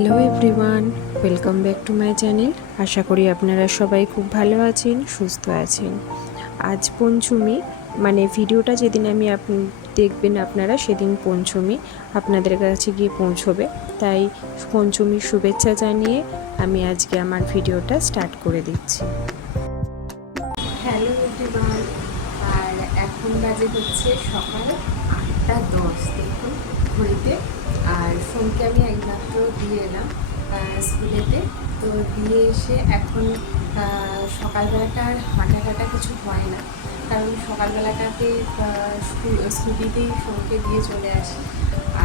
Hello everyone, welcome back to my channel. আশা করি আপনারা সবাই খুব ভালো আছেন, সুস্থ আছেন। আজ পঞ্চমী, মানে ভিডিওটা যেদিন আমি দেখবেন আপনারা সেদিন পঞ্চমী আপনাদের কাছে গিয়ে পৌঁছবে। তাই পঞ্চমীর শুভেচ্ছা জানিয়ে আমি আজকে আমার ভিডিওটা স্টার্ট করে দিচ্ছি। হ্যালো এভরিওয়ান, আর এখন বাজে হচ্ছে সকাল 8:10, দেখুন ঘড়িতে। আর ফোনকে আমি একমাত্র দিয়ে এলাম স্কুলেতে। তো দিয়ে এসে এখন সকালবেলাটা আর হাঁটা কিছু হয় না, কারণ সকালবেলাটাকে স্কুটিতেই ফোনকে দিয়ে চলে আসি।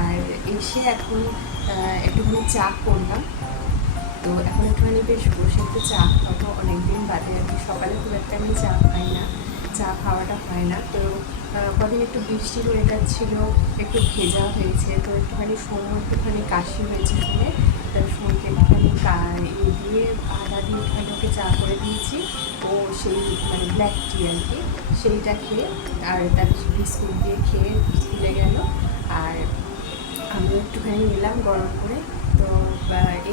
আর এসে এখন একটুখানি চা করলাম। তো এখন একটুখানি বেশ বসে একটু চা খাবো, অনেকদিন বাদে আর কি। সকালে খুব একটা আমি চা খাই না, চা খাওয়াটা হয় না। তো কদিন একটু বৃষ্টির ওয়েদার ছিল, একটু ভেজা হয়েছে, তো একটুখানি কাশি হয়েছে শুনে তার ফোনকে একটুখানি দিয়ে আদা দিয়ে একটুখানি ওকে চা করে দিয়েছি। ও সেই মানে ব্ল্যাক টি আর কি, সেইটা খেয়ে আর তার বিস্কুট দিয়ে খেয়ে স্কুলে গেল। আর আমিও একটুখানি নিলাম গরম করে। তো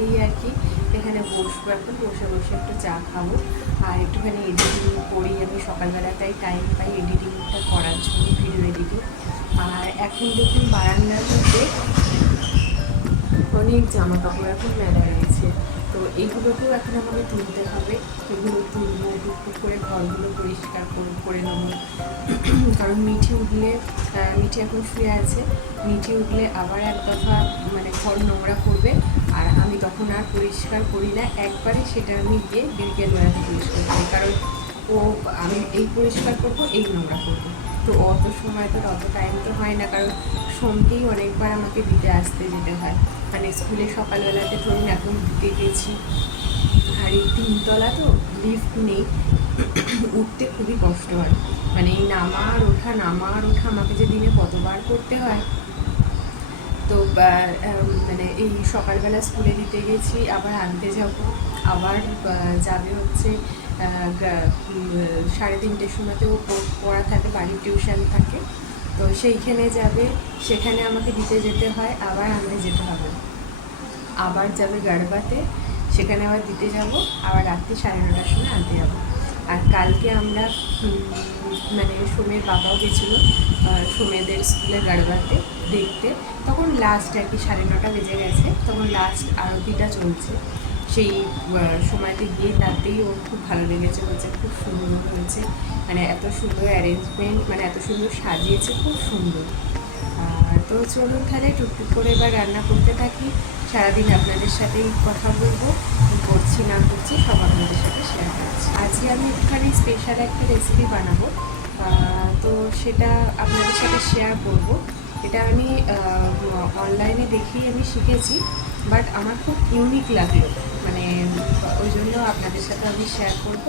এই আর কি, এখানে বসবো, এখন বসে বসে একটু চা খাবো আর একটুখানি এডিটিং করি। আমি সকালবেলাটাই টাইম পাই এডিটিংটা করার জন্য, ভিডিও এডিটিং। আর এখন দেখুন বারান্দার মধ্যে অনেক জামা কাপড় এখন মেলা রয়েছে, তো এইগুলোকেও এখন আমাকে তুলতে হবে। এগুলো তুলবো, টুকটুক করে ঘরগুলো পরিষ্কার করে নেবো। কারণ মিঠি এখন শুয়ে আছে, মিঠি উঠলে আবার এক দফা মানে ঘর নোংরা করবে। আর আমি তখন আর পরিষ্কার করি না, একবারে সেটা আমি গিয়ে বিকেলবেলাতে পরিষ্কার করি। কারণ আমি এই পরিষ্কার করবো, এই নোংরা করবো, তো অত সময় তো অত টাইম তো হয় না। কারণ সোমকেই অনেকবার আমাকে দিতে আসতে যেতে হয়, মানে স্কুলে সকালবেলাতে ধরুন এখন দিতে গেছি। আর এই 3তলা তো, লিফট নেই, উঠতে খুবই কষ্ট হয়। মানে এই নামার ওঠা আমাকে যে দিনে কতবার করতে হয়। তো মানে এই সকালবেলা স্কুলে দিতে গেছি, আবার আনতে যাব, আবার যাবে হচ্ছে 3:30 সময়তেও পড়া থাকে, বাড়ির টিউশন থাকে। তো সেইখানে যাবে, সেখানে আমাকে দিতে যেতে হয়, আবার আমায় যেতে হবে। আবার যাবে গাড়বাতে, সেখানে আবার দিতে যাব, আবার রাত্রি 9:30 সময় আনতে যাব। আর কালকে আমরা মানে সোমের বাবাও গেছিলো সোমেদের স্কুলে গাড়বাতে দেখতে। তখন লাস্ট আর কি 9:30 বেজে গেছে, তখন লাস্ট আরতিটা চলছে। সেই সময়তে গিয়ে তাতেই ওর খুব ভালো লেগেছে, বলছে খুব সুন্দর হয়েছে, মানে এত সুন্দর অ্যারেঞ্জমেন্ট, মানে এত সুন্দর সাজিয়েছে, খুব সুন্দর। তো চলুন তাহলে টুকটুক করে এবার রান্না করতে থাকি। সারাদিন আপনাদের সাথেই কথা বলবো, কী করছি না করছি সব আপনাদের সাথে শেয়ার করছি। আজকে আমি একটুখানি স্পেশাল একটা রেসিপি বানাবো, তো সেটা আপনাদের সাথে শেয়ার করব। এটা আমি অনলাইনে দেখেই আমি শিখেছি, বাট আমার খুব ইউনিক লাগলো, মানে ওই জন্য আপনাদের সাথে আমি শেয়ার করব।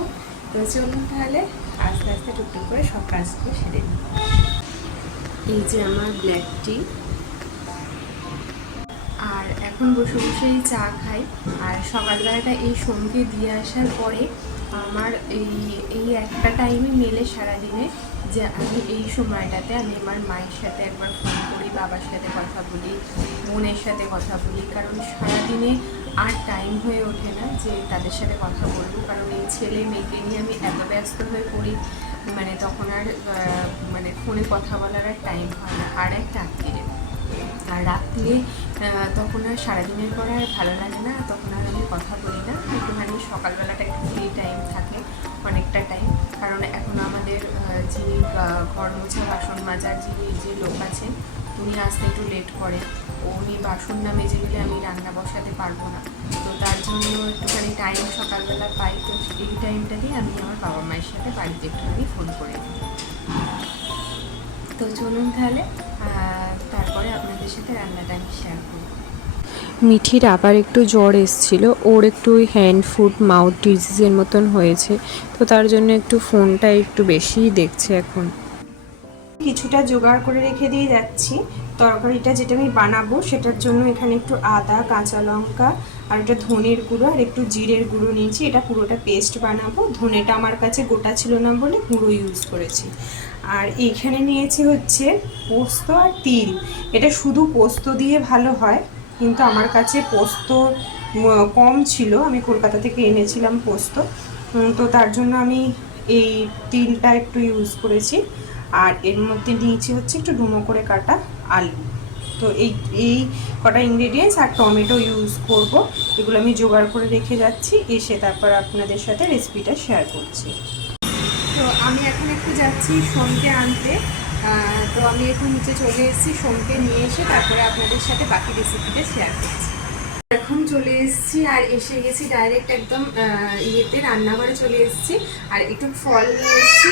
তো চলুন তাহলে আস্তে আস্তে টুকটুক করে সব কাজগুলো সেরে নিই। এই যে আমার ব্ল্যাক টি, আর এখন বসে বসেই চা খাই। আর সকালবেলাটা এই সঙ্গে দিয়ে আসার পরে আমার এই একটা টাইমই মেলে সারাদিনে, যে আমি এই সময়টাতে আমি আমার মায়ের সাথে একবার ফোন করি, বাবার সাথে কথা বলি, বোনের সাথে কথা বলি। কারণ সারাদিনে আর টাইম হয়ে ওঠে না যে তাদের সাথে কথা বলবো, কারণ এই ছেলে মেয়েকে নিয়ে আমি এত ব্যস্ত হয়ে পড়ি, মানে তখন আর মানে ফোনে কথা বলার আর টাইম হয় না। আর এক রাত্রিরে, আর রাত্রিরে তখন আর সারাদিনের পর আর ভালো লাগে না, তখন আর আমি কথা বলি না। একটুখানি সকালবেলাটা একটু ফ্রি টাইম থাকে, অনেকটা টাইম। কারণ এখন আমাদের যিনি ঘর মোছা বাসন মাজার যে লোক আছেন, উনি আসতে একটু লেট করে, উনি বাসন না মেজে গেলে আমি রান্না বসাতে পারবো না। তো তার জন্য একটুখানি টাইম সকালবেলা পাই, তো এই টাইমটাতেই আমি আমার বাবা মায়ের সাথে বাড়িতে একটুখানি ফোন করে দিই। তো চলুন তাহলে তারপরে আপনাদের সাথে রান্নাটা আমি শেয়ার করব। মিঠির আবার একটু জ্বর এসেছিল, ওর একটু হ্যান্ড ফুট মাউথ ডিজিজের মতন হয়েছে, তো তার জন্য একটু ফোনটা একটু বেশিই দেখছে এখন। কিছুটা জোগাড় করে রেখে দিয়ে যাচ্ছি। তরকারিটা যেটা আমি বানাবো সেটার জন্য এখানে একটু আদা, কাঁচা লঙ্কা আর একটা ধনের গুঁড়ো আর একটু জিরের গুঁড়ো নিয়েছি। এটা পুরোটা পেস্ট বানাবো। ধনেটা আমার কাছে গোটা ছিল না বলে গুঁড়ো ইউজ করেছি। আর এইখানে নিয়েছি হচ্ছে পোস্ত আর তিল। এটা শুধু পোস্ত দিয়ে ভালো হয়, কিন্তু আমার কাছে পোস্ত কম ছিল, আমি কলকাতা থেকে এনেছিলাম পোস্ত, তো তার জন্য আমি এই তিলটা একটু ইউজ করেছি। আর এর মধ্যে নিয়েছি হচ্ছে একটু ডুমো করে কাটা আলু। তো এই কটা ইনগ্রেডিয়েন্টস আর টমেটো ইউজ করব। এগুলো আমি জোগাড় করে রেখে যাচ্ছি, এসে তারপর আপনাদের সাথে রেসিপিটা শেয়ার করছি। তো আমি এখন একটু যাচ্ছি সোমকে আনতে। তো আমি এখন নিচে চলে এসেছি, সোমকে নিয়ে এসে তারপরে আপনাদের সাথে বাকি রেসিপিটা শেয়ার করছি। এখন চলে এসেছি আর এসে গেছি ডাইরেক্ট একদম রান্নাঘরে চলে এসেছি। আর একটু ফল নিয়ে এসেছি,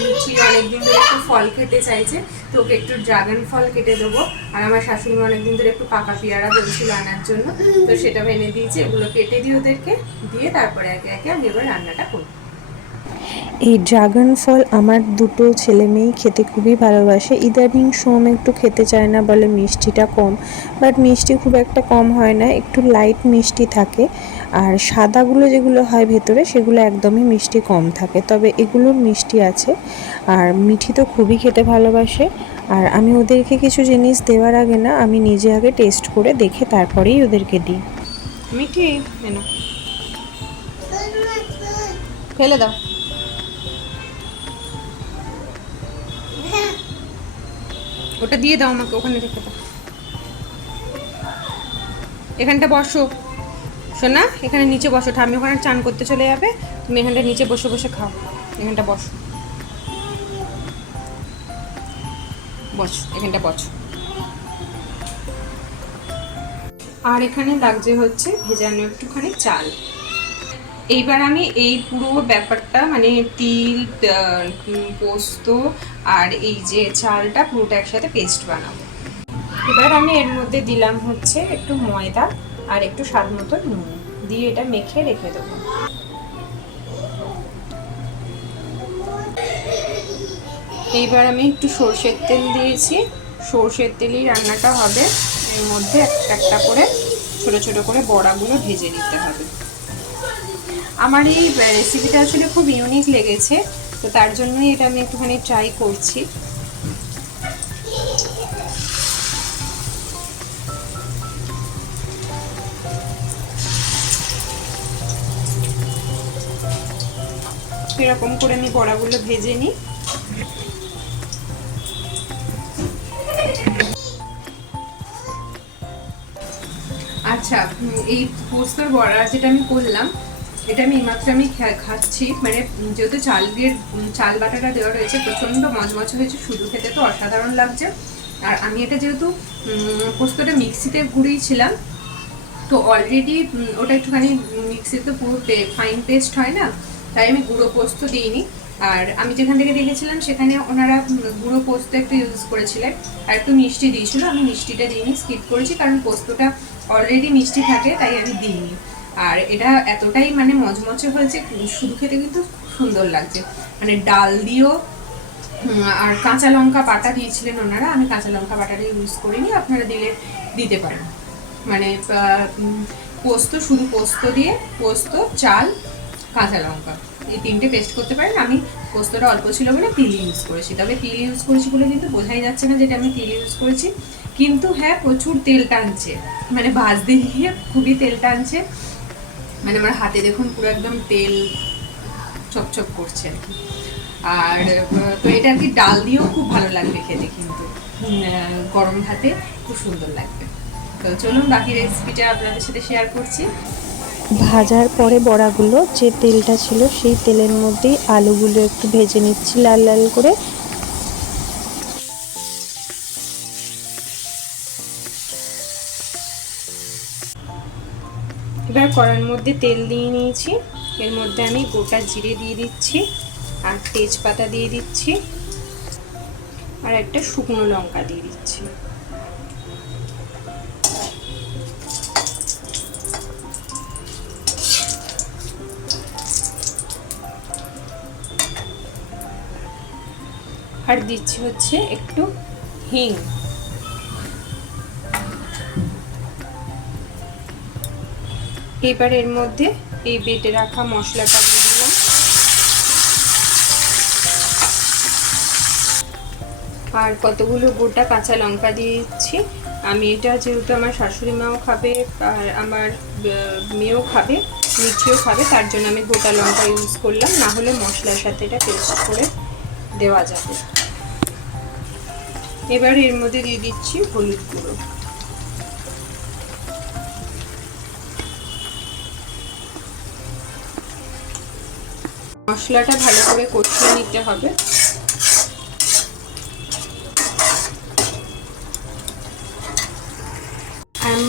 মিঠি অনেকদিন ধরে একটু ফল খেতে চাইছে, তো ওকে একটু ড্রাগন ফল কেটে দেবো। আর আমার শাশুড়ি মা অনেকদিন ধরে একটু পাকা পেয়ারা বলছিল আনার জন্য, তো সেটা এনে দিয়েছি। এগুলো কেটে দিই ওদেরকে, দিয়ে তারপরে একে একে আমি এবার রান্নাটা করব। এই ড্রাগন ফল আমার দুটো ছেলে মেয়েই খেতে খুবই ভালোবাসে। ইদানিং সোম একটু খেতে চায় না, বলে মিষ্টিটা কম, বাট মিষ্টি খুব একটা কম হয় না, একটু লাইট মিষ্টি থাকে। আর সাদাগুলো যেগুলো হয় ভেতরে, সেগুলো একদমই মিষ্টি কম থাকে, তবে এগুলোর মিষ্টি আছে। আর মিঠি তো খুবই খেতে ভালোবাসে। আর আমি ওদেরকে কিছু জিনিস দেওয়ার আগে না, আমি নিজে আগে টেস্ট করে দেখে তারপরেই ওদেরকে দিই। মিঠি ফেলে দাও। ওটা দিয়ে দাও আমাকে, ওখানে রেখে দাও। এখানটা বসো শোনা, এখানে নিচে বসো, ঠাম্মি ওখানে চান করতে চলে যাবে, তুমি এখানটা নিচে বসে বসে খাও। এখানটা বসো, বসো এখানটা বসো। আর এখানে লাগছে হচ্ছে ভেজানো একটুখানি চাল। এইবার আমি এই পুরো ব্যাপারটা মানে তিল, পোস্ত আর এই যে চালটা পুরোটা একসাথে পেস্ট বানাবো। এবার আমি এর মধ্যে দিলাম হচ্ছে একটু ময়দা আর একটু স্বাদ মতো নুন দিয়ে এটা মেখে রেখে দেবো। এইবার আমি একটু সর্ষের তেল দিয়েছি, সর্ষের তেলেই রান্নাটা হবে। এর মধ্যে একটা করে ছোট ছোট করে বড়াগুলো ভেজে নিতে হবে। আমার এই রেসিপিটা আসলে খুব ইউনিক লেগেছে, তো তার জন্যই এটা আমি একটুখানি ট্রাই করছি। এরকম করে আমি বড়াগুলো ভেজে নিই। আচ্ছা, এই পোস্তর বড়া যেটা আমি করলাম, এটা আমি এইমাত্র আমি খাচ্ছি, মানে যেহেতু চাল বাটাটা দেওয়া রয়েছে, প্রচণ্ড মচমচে হয়েছে, শুধু খেতে তো অসাধারণ লাগছে। আর আমি এটা যেহেতু পোস্তটা মিক্সিতে ঘুরিয়েছিলাম, তো অলরেডি ওটা একটুখানি মিক্সিতে পুরো ফাইন পেস্ট হয় না, তাই আমি গুঁড়ো পোস্ত দিইনি। আর আমি যেখান থেকে দেখেছিলাম সেখানে ওনারা গুঁড়ো পোস্ত একটু ইউজ করেছিলেন, আর একটু মিষ্টি দিয়েছিল। আমি মিষ্টিটা দিইনি, স্কিপ করেছি, কারণ পোস্তটা অলরেডি মিষ্টি থাকে, তাই আমি দিইনি। আর এটা এতটাই মানে মচমচে হয়েছে, শুধু খেতে কিন্তু সুন্দর লাগছে। মানে ডাল দিয়েও, আর কাঁচা লঙ্কা বাটা দিয়েছিলেন ওনারা, আমি কাঁচা লঙ্কা বাটাটা ইউজ করিনি, আপনারা দিতে পারেন। মানে পোস্ত, শুধু পোস্ত দিয়ে, পোস্ত, চাল, কাঁচা লঙ্কা, এই তিনটে পেস্ট করতে পারেন। আমি পোস্তটা অল্প ছিল বলে তিল ইউজ করেছি, তবে তিল ইউজ করেছি বলে কিন্তু বোঝাই যাচ্ছে না যেটা আমি তিল ইউজ করেছি। কিন্তু হ্যাঁ, প্রচুর তেল টানছে, মানে ভাজতে গিয়ে খুবই তেল টানছে। মানে আমার হাতে দেখুন পুরো একদম তেল চপচপ করছে আর কি। আর তো এটা আর কি ডাল দিয়েও খুব ভালো লাগবে খেতে, কিন্তু গরম ভাতে খুব সুন্দর লাগবে। তো চলুন বাকি রেসিপিটা আপনাদের সাথে শেয়ার করছি। ভাজার পরে বড়াগুলো যে তেলটা ছিল, সেই তেলের মধ্যেই আলুগুলো একটু ভেজে নিচ্ছি লাল লাল করে। এবার কড়ার মধ্যে তেল দিয়ে নিয়েছি, এর মধ্যে আমি গোটা জিরে দিয়ে দিচ্ছি, আর তেজপাতা দিয়ে দিচ্ছি, আর একটা শুকনো লঙ্কা দিয়ে দিচ্ছি। আর দিচ্ছি হচ্ছে একটু হিং। এবার এর মধ্যে এই বেটে রাখা মশলাটা দিয়ে দিলাম, আর কতগুলো গোটা কাঁচা লঙ্কা দিয়ে দিচ্ছি, আমি এটা যেহেতু আমার শাশুড়ি মাও খাবে আর আমার মেয়েও খাবে, মিঠিও খাবে, তার জন্য আমি গোটা লঙ্কা ইউজ করলাম, না হলে মশলার সাথে এটা পেস্ট করে দেওয়া যাবে। এবার এর মধ্যে দিয়ে দিচ্ছি হলুদ গুঁড়ো। মশলাটা ভালো করে কষিয়ে নিতে হবে।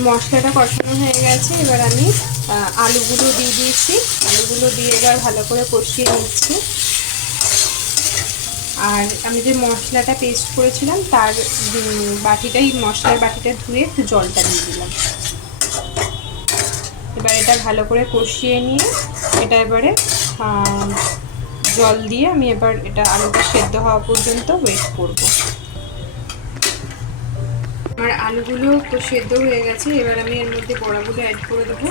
মশলাটা কষানো হয়ে গেছে, এবার আমি আলুগুলো দিয়ে দিয়েছি। আলুগুলো দিয়ে এবার ভালো করে কষিয়ে নিচ্ছি। আর আমি যে মশলাটা পেস্ট করেছিলাম তার বাটিটাই, মশলার বাটিটা ধুয়ে একটু জলটা দিয়ে দিলাম। এবার এটা ভালো করে কষিয়ে নিয়ে এটা এবারে জল দিয়ে আমি এবার এটা আলুটা সেদ্ধ হওয়া পর্যন্ত ওয়েট করব। আমার আলুগুলো তো সেদ্ধ হয়ে গেছে, এবার আমি এর মধ্যে বড়াগুলো অ্যাড করে দেবো।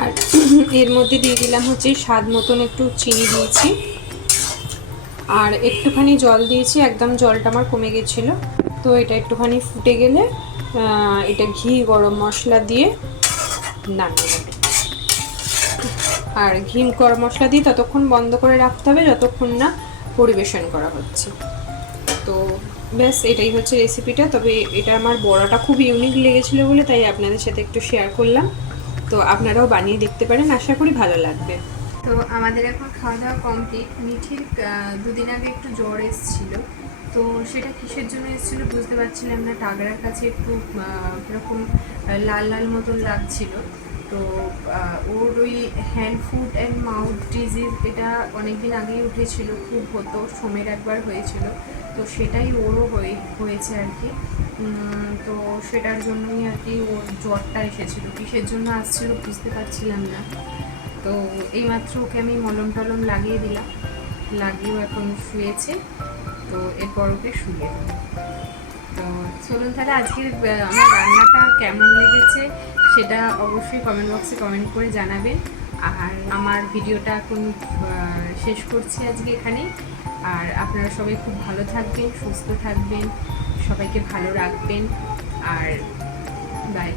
আর এর মধ্যে দিয়ে দিলাম হচ্ছে স্বাদ মতন একটু চিনি দিয়েছি, আর একটুখানি জল দিয়েছি, একদম জলটা আমার কমে গেছিলো। তো এটা একটুখানি ফুটে গেলে এটা ঘি গরম মশলা দিয়ে নামিয়ে নেবে। আর ঘি গরম মশলা দিয়ে ততক্ষণ বন্ধ করে রাখতে হবে যতক্ষণ না পরিবেশন করা হচ্ছে। তো ব্যাস এটাই হচ্ছে রেসিপিটা। তবে এটা আমার বড়াটা খুব ইউনিক লেগেছিলো বলে তাই আপনাদের সাথে একটু শেয়ার করলাম। তো আপনারাও বানিয়ে দেখতে পারেন, আশা করি ভালো লাগবে। তো আমাদের এখন খাওয়া দাওয়া কমপ্লিট। মিঠির দুদিন আগে একটু জ্বর এসেছিল, তো সেটা কিসের জন্য এসেছিলো বুঝতে পারছিলাম না। টাগরার কাছে একটু এরকম লাল লাল মতন লাগছিল। তো ওর ওই hand foot and mouth disease এটা অনেকদিন আগেই উঠেছিল, খুব হতো, সোমের একবার হয়েছিল, তো সেটাই ওরও হয়েছে আর কি। তো সেটার জন্যই আর কি ওর জ্বরটা এসেছিলো। কিসের জন্য আসছিল বুঝতে পারছিলাম না। তো এইমাত্র ওকে আমি মলম টলম লাগিয়ে দিলাম, লাগিয়েও এখন শুয়েছে। তো এরপর ওকে শুয়ে দেবো। তো চলুন তাহলে আজকের আমার রান্নাটা কেমন লেগেছে সেটা অবশ্যই কমেন্ট বক্সে কমেন্ট করে জানাবেন। আর আমার ভিডিওটা এখন শেষ করছি আজকে এখানেই। আর আপনারা সবাই খুব ভালো থাকবেন, সুস্থ থাকবেন, সবাইকে ভালো রাখবেন। আর বাই।